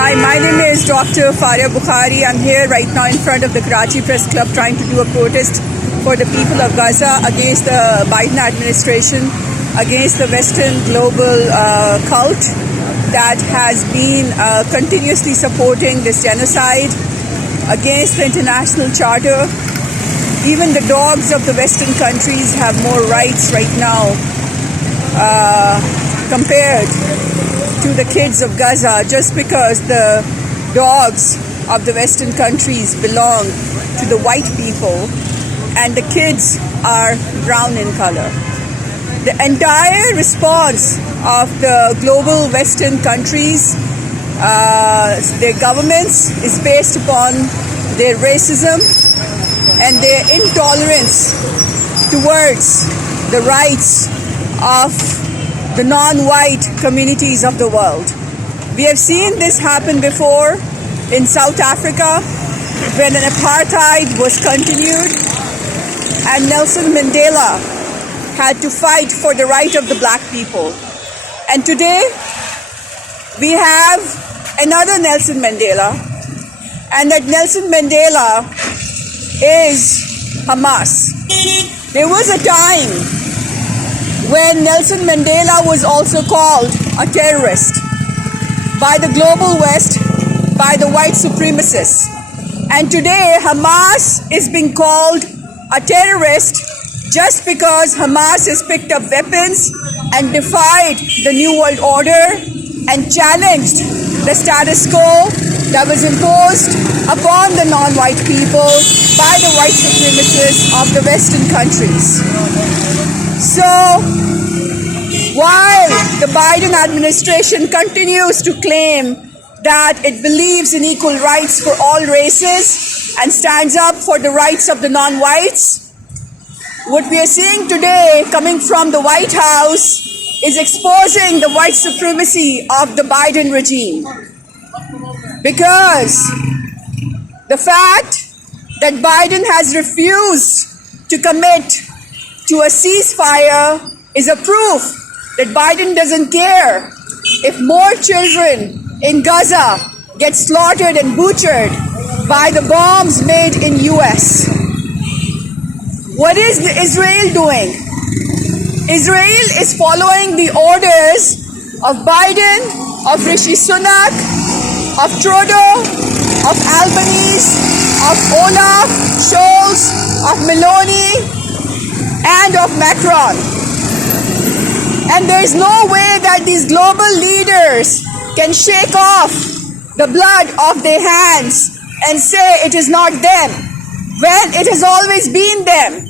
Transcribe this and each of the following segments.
Hi, my name is Dr. Faria Bukhari. I'm here right now in front of the Karachi Press Club trying to do a protest for the people of Gaza against the Biden administration, against the Western global cult that has been continuously supporting this genocide, against the international charter. Even the dogs of the Western countries have more rights right now compared to the kids of Gaza, just because the dogs of the Western countries belong to the white people and the kids are brown in color. The entire response of the global Western countries, their governments, is based upon their racism and their intolerance towards the rights of the non-white communities of the world. We have seen this happen before in South Africa when an apartheid was continued and Nelson Mandela had to fight for the right of the black people. And today we have another Nelson Mandela, and that Nelson Mandela is Hamas. There was a time when Nelson Mandela was also called a terrorist by the global West, by the white supremacists. And today Hamas is being called a terrorist just because Hamas has picked up weapons and defied the New World Order and challenged the status quo that was imposed upon the non-white people by the white supremacists of the Western countries. So, while the Biden administration continues to claim that it believes in equal rights for all races and stands up for the rights of the non-whites, what we are seeing today coming from the White House is exposing the white supremacy of the Biden regime. Because the fact that Biden has refused to commit to a ceasefire is a proof that Biden doesn't care if more children in Gaza get slaughtered and butchered by the bombs made in US. What is Israel doing? Israel is following the orders of Biden, of Rishi Sunak, of Trudeau, of Albanese, of Olaf Scholz, of Meloni, and of Macron. And there is no way that these global leaders can shake off the blood off their hands and say it is not them, when it has always been them.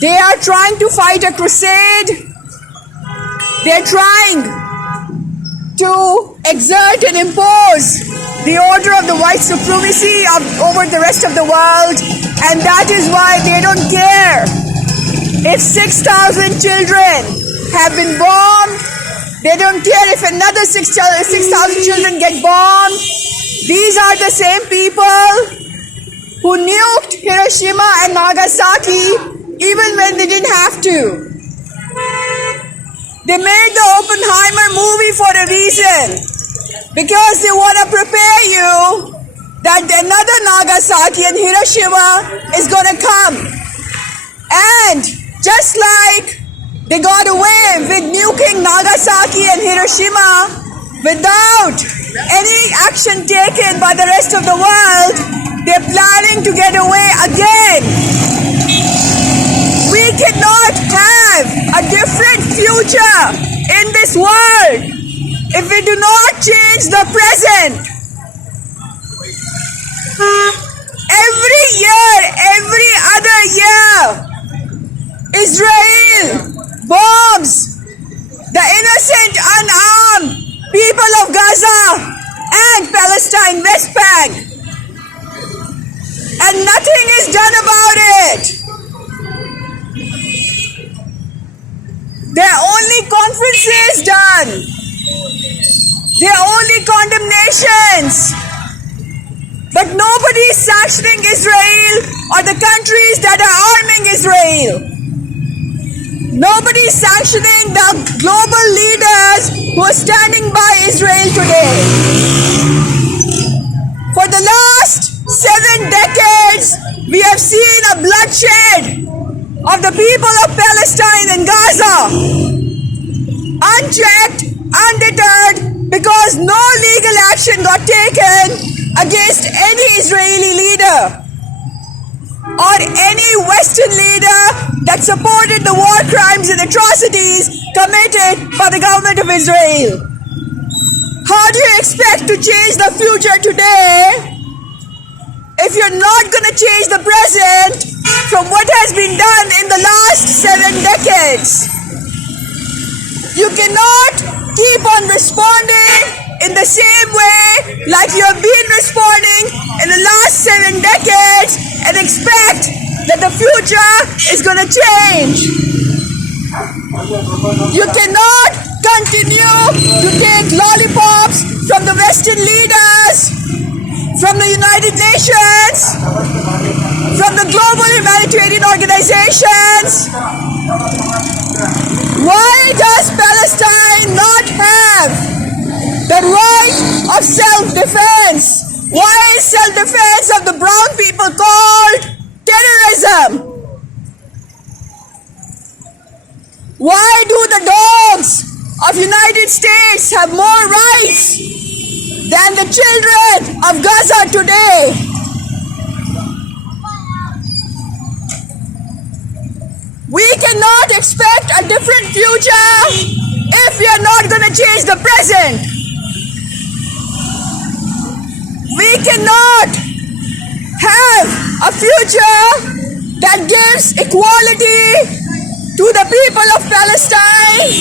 They are trying to fight a crusade. They are trying to exert and impose the order of the white supremacy over the rest of the world, and that is why they don't care if 6,000 children have been bombed. They don't care if another 6,000 children get bombed. These are the same people who nuked Hiroshima and Nagasaki even when they didn't have to. They made the Oppenheimer movie for a reason, because they want to prepare you that another Nagasaki and Hiroshima is going to come. And just like they got away with nuking Nagasaki and Hiroshima without any action taken by the rest of the world, they're planning to get away again. We cannot have a different future in this world if we do not change the present. Every year, every other year, Israel bombs the innocent, unarmed people of Gaza and Palestine, West Bank. And nothing is done about it. There are only conferences done. There are only condemnations. But nobody is sanctioning Israel or the countries that are arming Israel. Nobody is sanctioning the global leaders who are standing by Israel today. We have seen a bloodshed of the people of Palestine and Gaza, unchecked, undeterred, because no legal action got taken against any Israeli leader or any Western leader that supported the war crimes and atrocities committed by the government of Israel. How do you expect to change the future today if you're not going to change the present from what has been done in the last 7 decades? You cannot keep on responding in the same way like you have been responding in the last 7 decades and expect that the future is going to change. You cannot continue to take lollipops from the Western leaders, from the United Nations, from the global humanitarian organizations. Why does Palestine not have the right of self-defense? Why is self-defense of the brown people called terrorism? Why do the dogs of United States have more rights than the children of Gaza today? We cannot expect a different future if we are not going to change the present. We cannot have a future that gives equality to the people of Palestine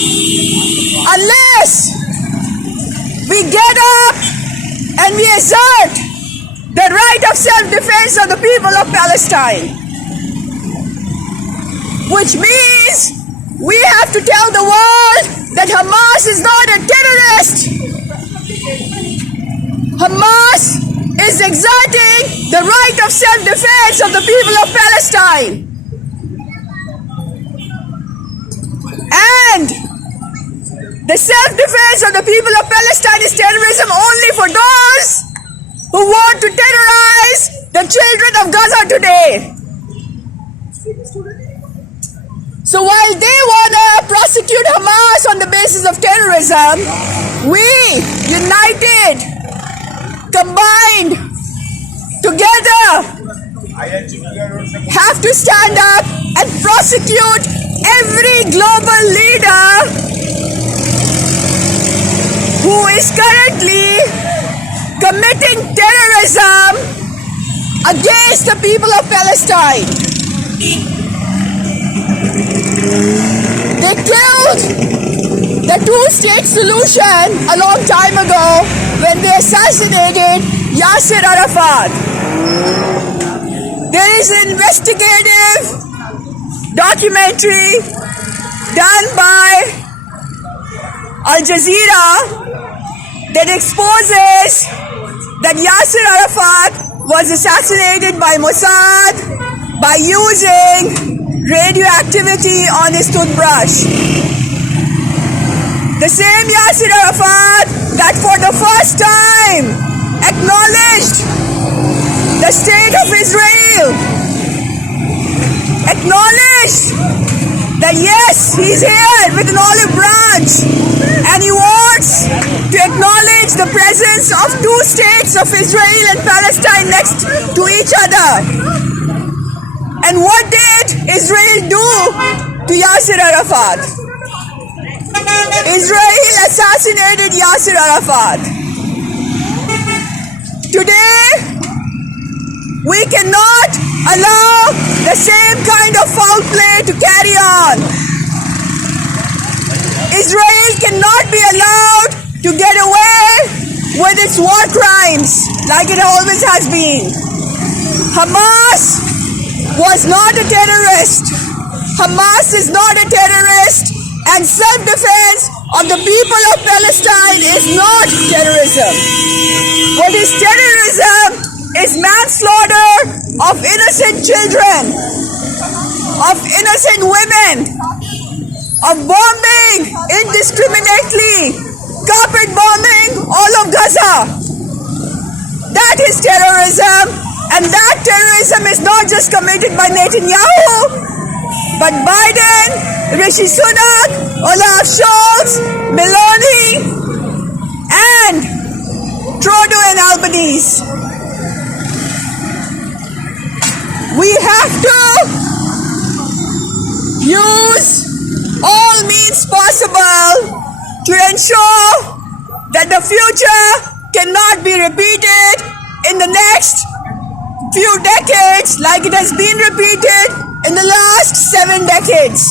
unless we get up and we assert the right of self-defense of the people of Palestine. Which means we have to tell the world that Hamas is not a terrorist. Hamas is exerting the right of self-defense of the people of Palestine. And the self-defense of the people of Palestine is terrorism only for those who want to terrorize the children of Gaza today. So while they want to prosecute Hamas on the basis of terrorism, we, united, combined, together, have to stand up and prosecute every global leader who is currently committing terrorism against the people of Palestine. They killed the two-state solution a long time ago when they assassinated Yasser Arafat. There is an investigative documentary done by Al Jazeera that exposes that Yasser Arafat was assassinated by Mossad by using radioactivity on his toothbrush. The same Yasser Arafat that for the first time acknowledged the state of Israel, acknowledged that yes, he's here with an olive branch and he wants to acknowledge the presence of two states of Israel and Palestine next to each other. And what did Israel do to Yasser Arafat? Israel assassinated Yasser Arafat. Today, we cannot allow the same kind of foul play to carry on. Israel cannot be allowed to get away with its war crimes like it always has been. Hamas was not a terrorist. Hamas is not a terrorist, and self-defense of the people of Palestine is not terrorism. What is terrorism is manslaughter of innocent children, of innocent women, of bombing indiscriminately, carpet bombing all of Gaza. That is terrorism, And that terrorism is not just committed by Netanyahu, but Biden, Rishi Sunak, Olaf Scholz, Meloni, and Trudeau and Albanese. We have to use all means possible to ensure that the future cannot be repeated in the next few decades like it has been repeated in the last 7 decades.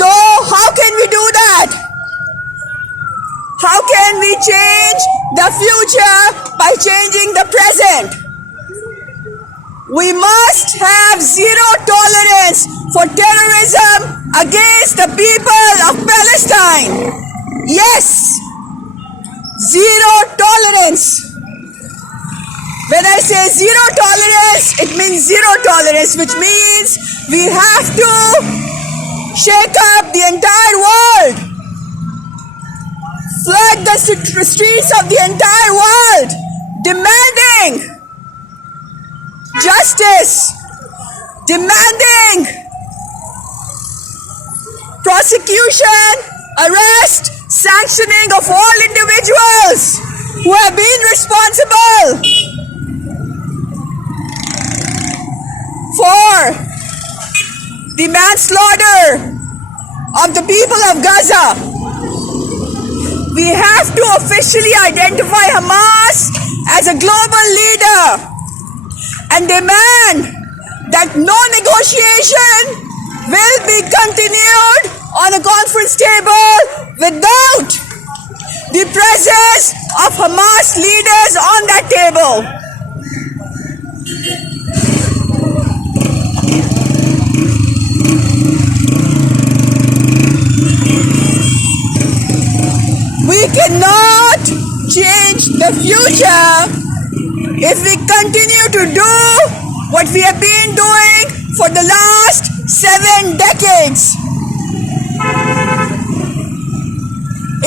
So how can we do that? How can we change the future by changing the present? We must have zero tolerance for terrorism against the people of Palestine. Yes, zero tolerance. When I say zero tolerance, it means zero tolerance, which means we have to shake up the entire world, flood the streets of the entire world, demanding justice, demanding prosecution, arrest, sanctioning of all individuals who have been responsible for the manslaughter of the people of Gaza. We have to officially identify Hamas as a global leader and demand that no negotiation will be continued on a conference table without the presence of Hamas leaders on that table. We cannot change the future if we continue to do what we have been doing for the last 7 decades.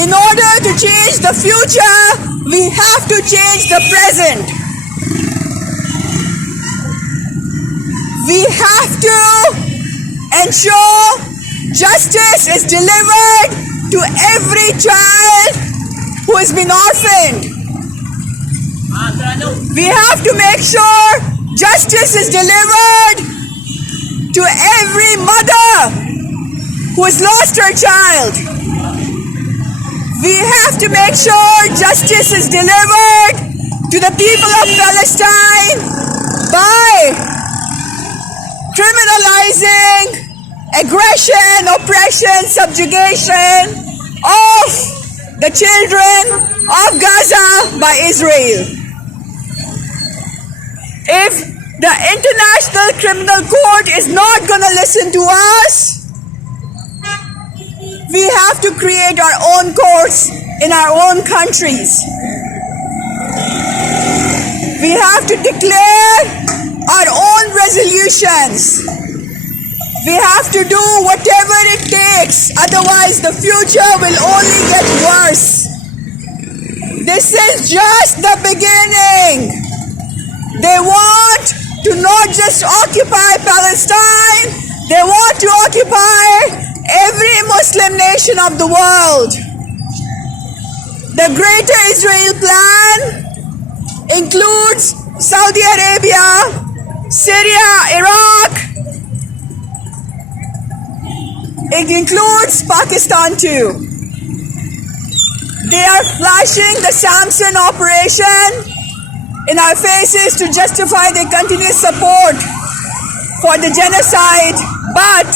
In order to change the future, we have to change the present. We have to ensure justice is delivered to every child who has been orphaned. We have to make sure justice is delivered to every mother who has lost her child. We have to make sure justice is delivered to the people of Palestine by criminalizing aggression, oppression, subjugation of the children of Gaza by Israel. If the International Criminal Court is not going to listen to us, we have to create our own courts in our own countries. We have to declare our own resolutions. We have to do whatever it takes, otherwise the future will only get worse. This is just the beginning. They want to not just occupy Palestine, they want to occupy every Muslim nation of the world. The Greater Israel Plan includes Saudi Arabia, Syria, Iraq. It includes Pakistan too. They are flashing the Samson operation in our faces to justify their continuous support for the genocide, but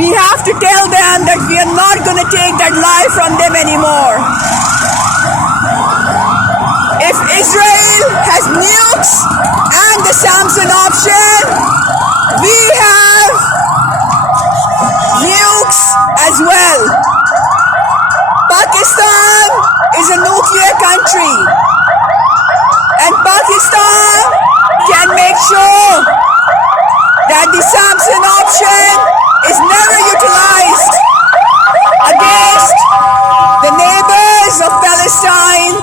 we have to tell them that we are not going to take that life from them anymore. If Israel has nukes and the Samson option, we have nukes as well. Pakistan is a nuclear country, and Pakistan can make sure that the Samson option is never utilized against the neighbors of Palestine,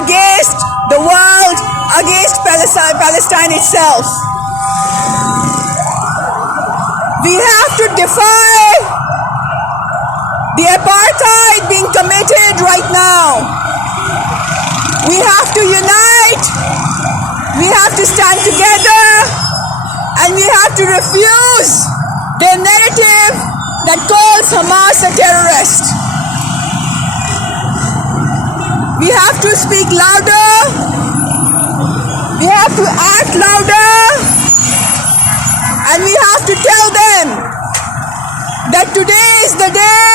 against the world, against Palestine itself. We have to defy the apartheid being committed right now. We have to unite, we have to stand together, and we have to refuse the narrative that calls Hamas a terrorist. We have to speak louder, we have to act louder, and we have to tell them that today is the day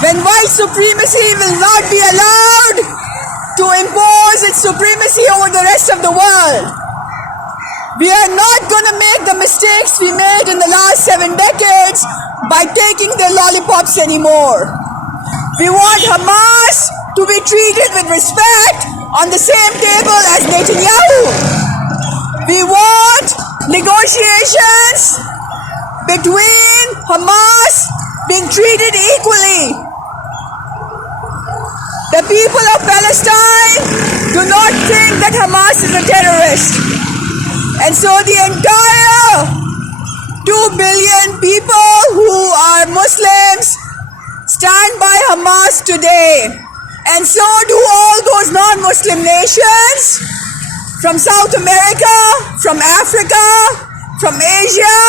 when white supremacy will not be allowed to impose its supremacy over the rest of the world. We are not going to make the mistakes we made in the last 7 decades by taking their lollipops anymore. We want Hamas to be treated with respect on the same table as Netanyahu. We want negotiations between Hamas being treated equally. The people of Palestine do not think that Hamas is a terrorist. And so the entire 2 billion people who are Muslims stand by Hamas today. And so do all those non-Muslim nations from South America, from Africa, from Asia.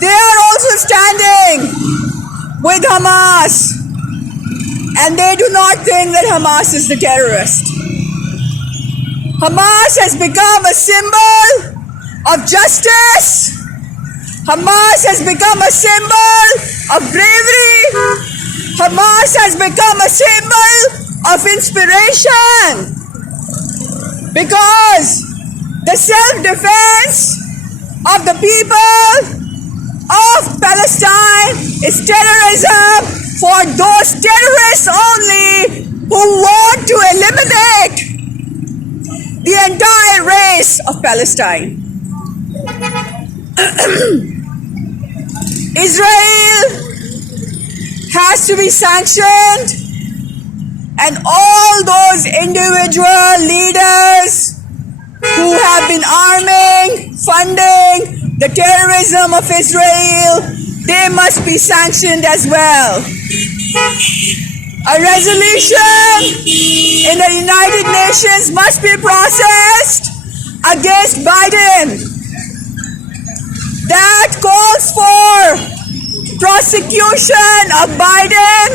They are also standing with Hamas. And they do not think that Hamas is the terrorist. Hamas has become a symbol of justice. Hamas has become a symbol of bravery. Hamas has become a symbol of inspiration. Because the self-defense of the people of Palestine is terrorism for those terrorists only who want to eliminate the entire race of Palestine. Israel has to be sanctioned, and all those individual leaders who have been arming, funding the terrorism of Israel, they must be sanctioned as well. A resolution in the United Nations must be processed against Biden that calls for prosecution of Biden,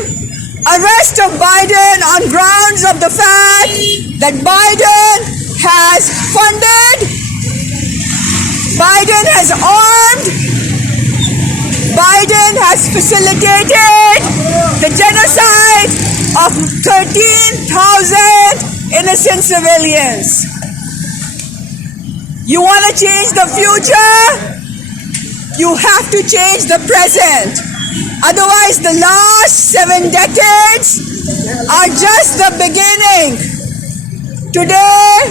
arrest of Biden on grounds of the fact that Biden has funded, Biden has armed, Biden has facilitated the genocide of 13,000 innocent civilians. You want to change the future? You have to change the present. Otherwise, the last 7 decades are just the beginning. Today,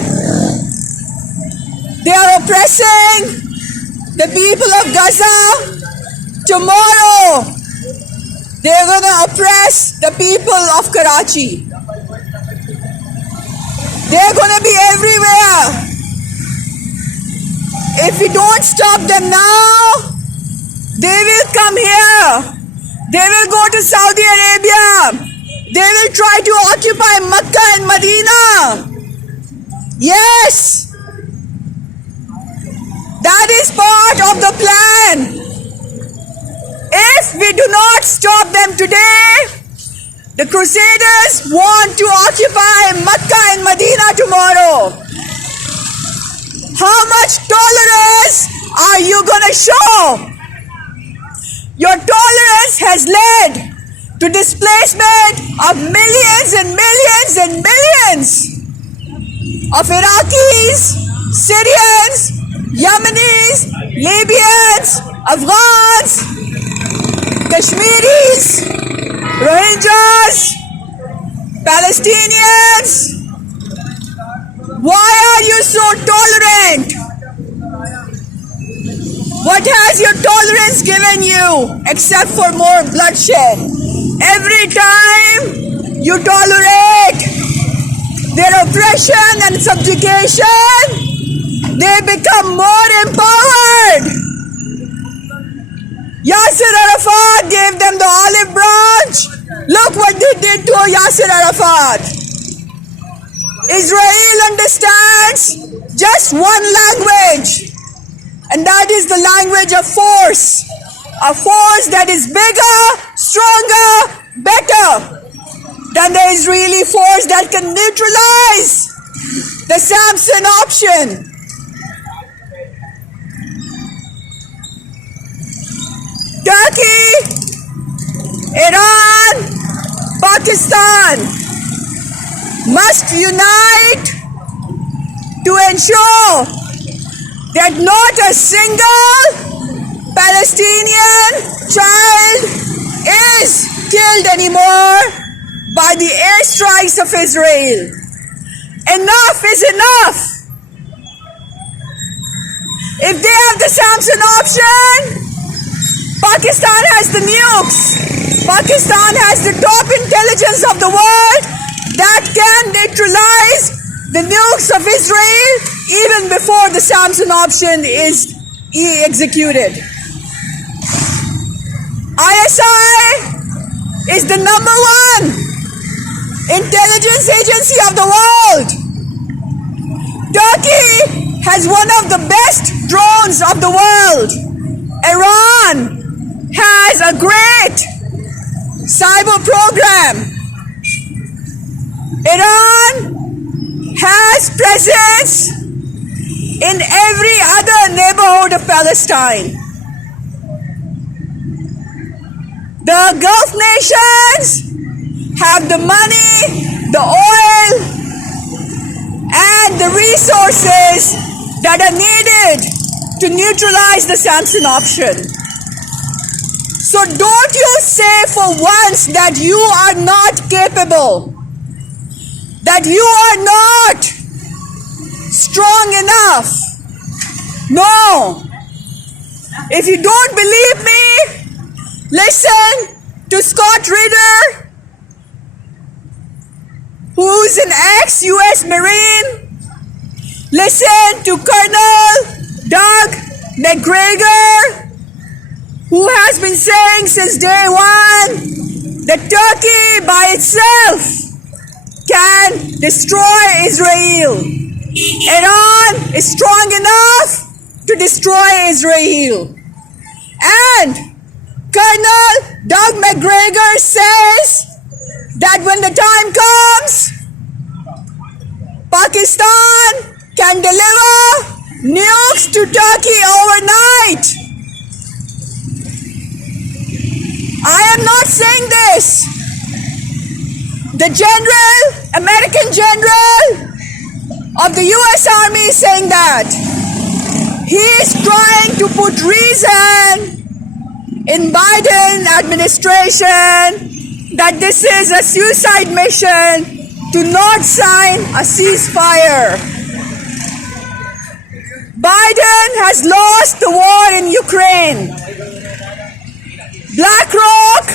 they are oppressing the people of Gaza. Tomorrow, they're going to oppress the people of Karachi. They're going to be everywhere. If we don't stop them now, they will come here. They will go to Saudi Arabia. They will try to occupy Mecca and Medina. Yes, that is part of the plan. If we do not stop them today, the Crusaders want to occupy Mecca and Medina tomorrow. How much tolerance are you going to show? Your tolerance has led to displacement of millions and millions and millions of Iraqis, Syrians, Yemenis, Libyans, Afghans, Kashmiris, Rohingyas, Palestinians. Why are you so tolerant? What has your tolerance given you except for more bloodshed? Every time you tolerate, their oppression and subjugation, they become more empowered. Yasser Arafat gave them the olive branch. Look what they did to Yasser Arafat. Israel understands just one language, and that is the language of force. A force that is bigger, stronger, better than the Israeli force that can neutralize the Samson option. Turkey, Iran, Pakistan must unite to ensure that not a single Palestinian child is killed anymore by the airstrikes of Israel. Enough is enough. If they have the Samson option, Pakistan has the nukes. Pakistan has the top intelligence of the world that can neutralize the nukes of Israel even before the Samson option is executed. ISI is the number one intelligence agency of the world. Turkey has one of the best drones of the world. Iran has a great cyber program. Iran has presence in every other neighborhood of Palestine. The Gulf nations have the money, the oil, and the resources that are needed to neutralize the Samson option. So don't you say for once that you are not capable, that you are not strong enough. No. If you don't believe me, listen to Scott Ritter, who's an ex-US Marine. Listen to Colonel Doug McGregor, who has been saying since day one that Turkey by itself can destroy Israel. Iran is strong enough to destroy Israel. And Colonel Doug McGregor says that when the time comes, Pakistan can deliver nukes to Turkey overnight. I am not saying this. The American general of the US Army is saying that. He is trying to put reason in Biden administration that this is a suicide mission to not sign a ceasefire. Biden has lost the war in Ukraine. BlackRock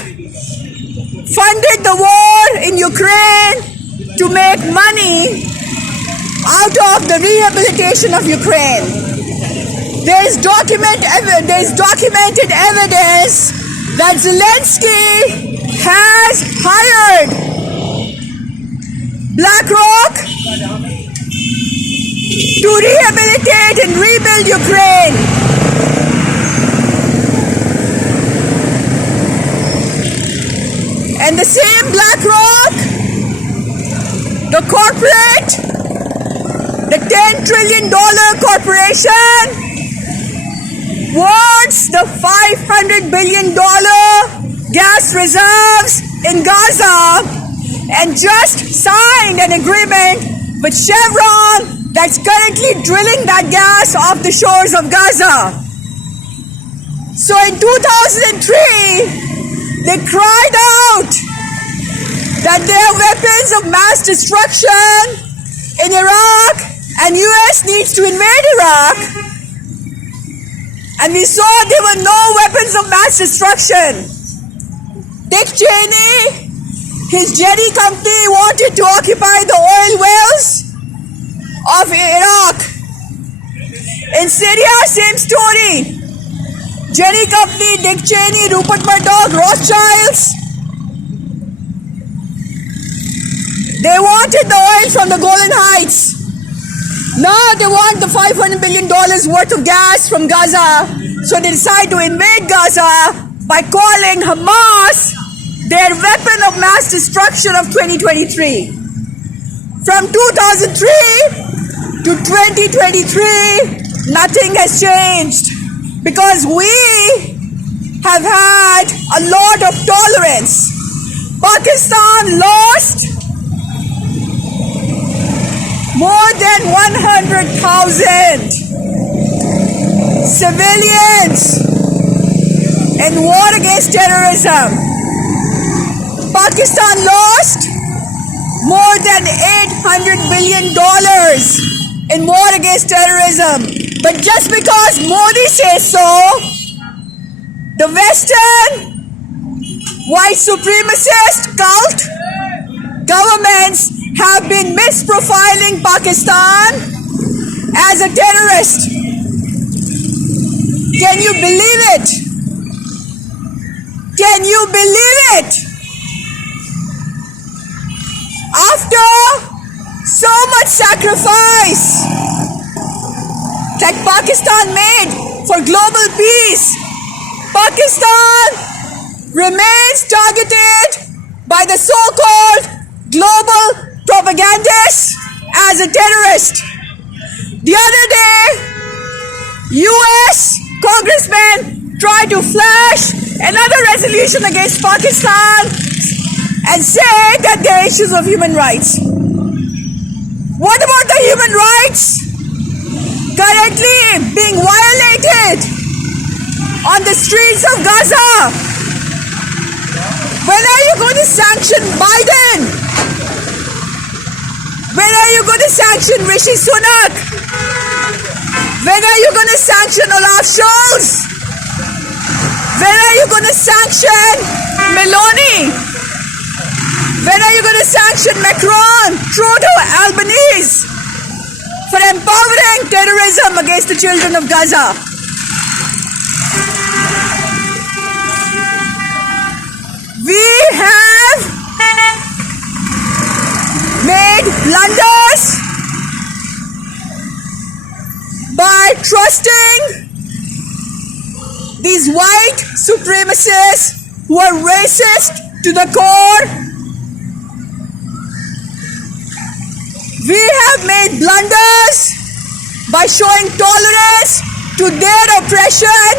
funded the war in Ukraine to make money out of the rehabilitation of Ukraine. There is documented evidence that Zelensky has hired BlackRock to rehabilitate and rebuild Ukraine. And the same BlackRock, the corporate, the $10 trillion corporation, wants the $500 billion gas reserves in Gaza and just signed an agreement with Chevron that's currently drilling that gas off the shores of Gaza. So in 2003, they cried out that their weapons of mass destruction in Iraq and US needs to invade Iraq. And we saw there were no weapons of mass destruction. Dick Cheney, his Jetty company wanted to occupy the oil wells of Iraq. In Syria, same story. Jenny Company, Dick Cheney, Rupert Murdoch, Rothschilds. They wanted the oil from the Golan Heights. Now they want the $500 billion worth of gas from Gaza. So they decide to invade Gaza by calling Hamas their weapon of mass destruction of 2023. From 2003 to 2023, nothing has changed because we have had a lot of tolerance. Pakistan lost more than 100,000 civilians in war against terrorism. Pakistan lost more than $800 billion in war against terrorism. But just because Modi says so, the Western white supremacist cult governments have been misprofiling Pakistan as a terrorist. Can you believe it? Can you believe it? After so much sacrifice that Pakistan made for global peace, Pakistan remains targeted by the so-called global propagandists as a terrorist. The other day, US congressmen tried to flash another resolution against Pakistan and say that there are issues of human rights. What about the human rights currently being violated on the streets of Gaza? When are you going to sanction Biden? When are you going to sanction Rishi Sunak? When are you going to sanction Olaf Scholz? When are you going to sanction Meloni? When are you going to sanction Macron, Trudeau, Albanese for empowering terrorism against the children of Gaza? We have made blunders by trusting these white supremacists who are racist to the core. We have made blunders by showing tolerance to their oppression,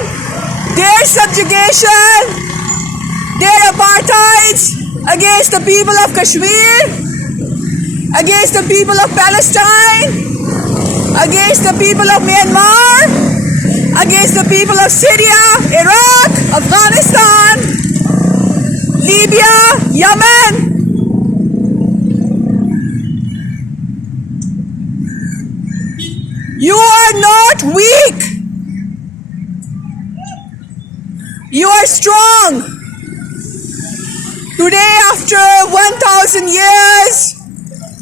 their subjugation, their apartheids against the people of Kashmir, against the people of Palestine, against the people of Myanmar, against the people of Syria, Iraq, Afghanistan, Libya, Yemen. You are not weak. You are strong. Today, after 1,000 years,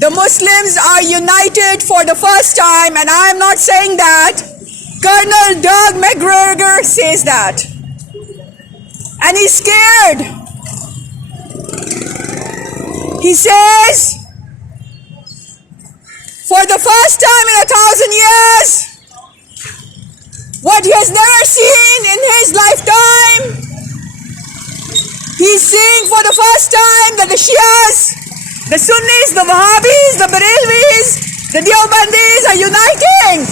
the Muslims are united for the first time, and I am not saying that. Colonel Doug McGregor says that. And he's scared. He says, for the first time in 1,000 years, what he has never seen in his lifetime, he's seeing for the first time that the Shias, the Sunnis, the Wahhabis, the Barelvis, the Deobandis are uniting.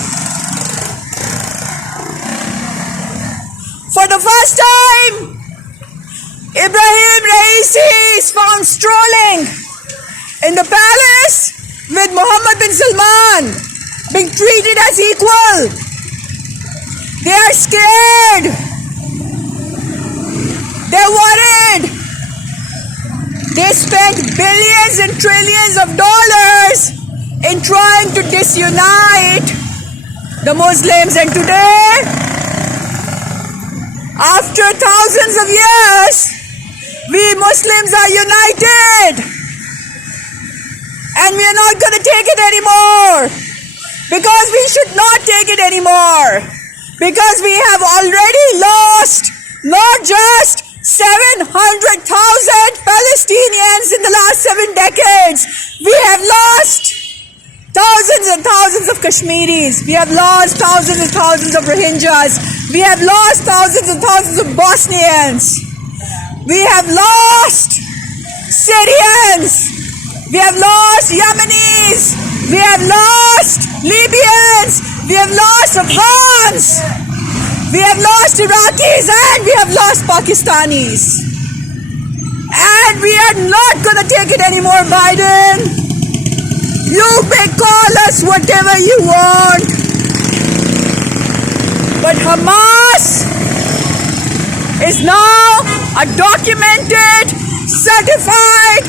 For the first time, Ibrahim Raisi is found strolling in the palace with Mohammed bin Salman, being treated as equal. They are scared. They're worried. They spent billions and trillions of dollars in trying to disunite the Muslims, and today, after thousands of years, we Muslims are united. And we are not going to take it anymore. because we should not take it anymore. Because we have already lost not just 700,000 Palestinians in the last 7 decades. We have lost thousands and thousands of Kashmiris. We have lost thousands and thousands of Rohingyas. We have lost thousands and thousands of Bosnians. We have lost Syrians. We have lost Yemenis. We have lost Libyans. We have lost Afghans. We have lost Iraqis, and we have lost Pakistanis. And we are not going to take it anymore, Biden. You may call us whatever you want. But Hamas is now a documented, certified,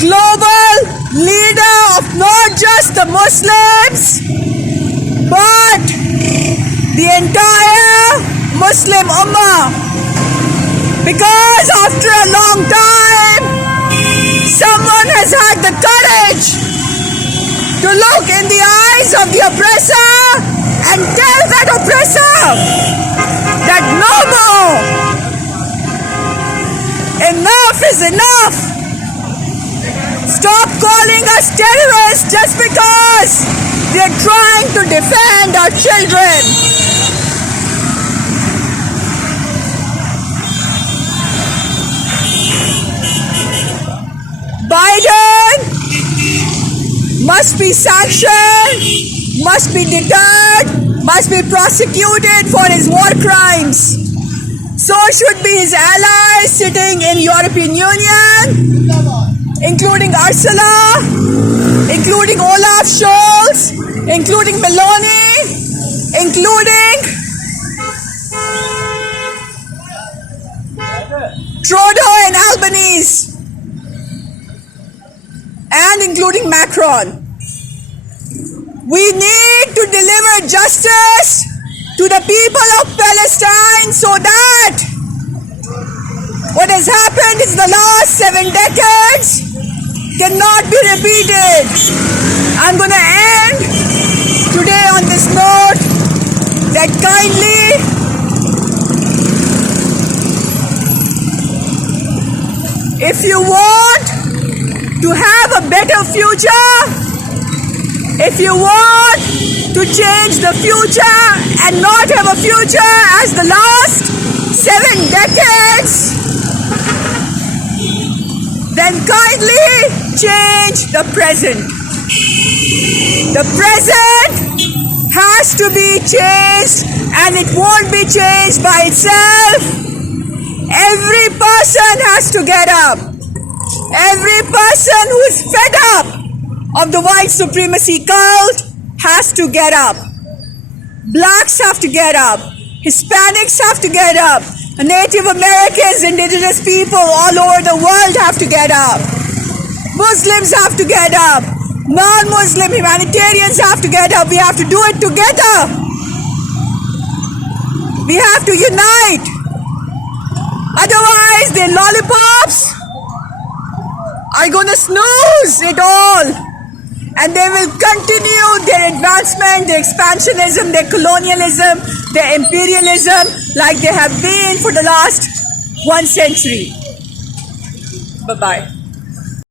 global leader of not just the Muslims, but the entire Muslim Ummah. Because after a long time, someone has had the courage to look in the eyes of the oppressor and tell that oppressor that no more. Enough is enough. Stop calling us terrorists just because they're trying to defend our children. Biden must be sanctioned, must be deterred, must be prosecuted for his war crimes. So should be his allies sitting in European Union, including Ursula, including Olaf Scholz, including Meloni, including Trudeau and Albanese, and including Macron. We need to deliver justice to the people of Palestine so that what has happened in the last 7 decades cannot be repeated. I'm going to end today on this note that kindly if you want to have a better future, if you want to change the future and not have a future as the last 7 decades, then kindly change the present. The present has to be changed, and it won't be changed by itself. Every person has to get up. Every person who is fed up of the white supremacy cult has to get up. Blacks have to get up. Hispanics have to get up. Native Americans, indigenous people all over the world have to get up. Muslims have to get up. Non-Muslim humanitarians have to get up. We have to do it together. We have to unite. Otherwise, the lollipops are going to snooze it all. And they will continue their advancement, their expansionism, their colonialism, their imperialism like they have been for the last 1 century. Bye-bye.